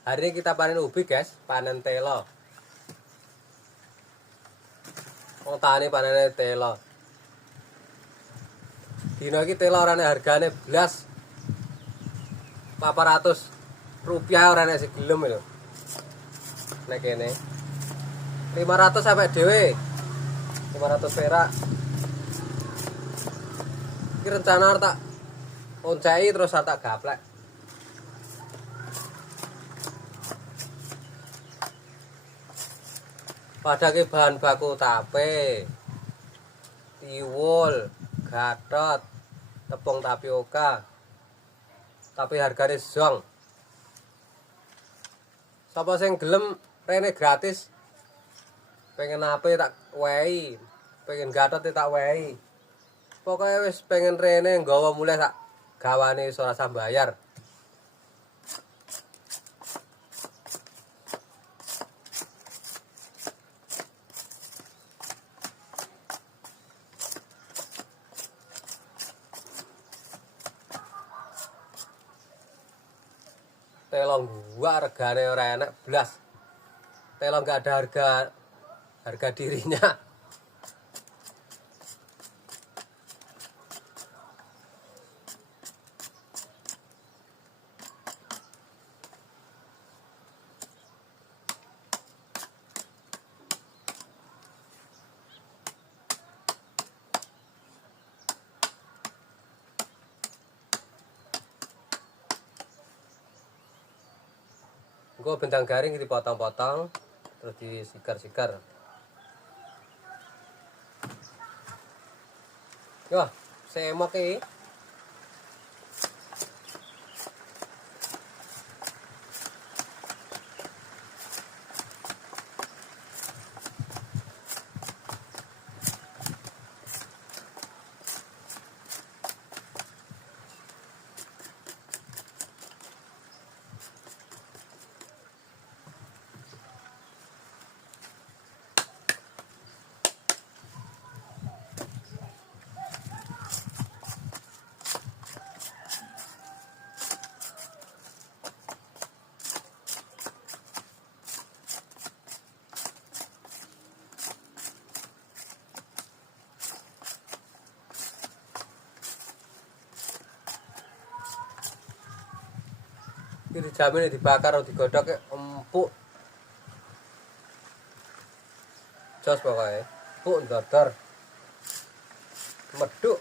Hari ini kita panen ubi guys, panen telo. Wong tani panen telo. Dino iki telo orane hargane belas 400 rupiah orane sing gelem lho. Nek kene 500 sampai dhewe. 500 perak. Iki rencana tak oncai terus tak gaplek. Padahal bahan baku tape, tiwul, gatot, tepung tapioka. Tapi hargane zong. Sapa sing gelem rene gratis. Pengen apa tak wehi, pengen gatot tak wehi. Pokoknya wis pengen rene nggawa mulai tak gawane ora usah bayar. Telong gua regane ora enak blas. Telong gak ada harga dirinya. Gue bentang garing dipotong-potong terus disikar-sikar. Wah, semok iki. Iki dijamin dibakar atau digodhog empuk. Jos pokoknya empuk ndodor. Meduk.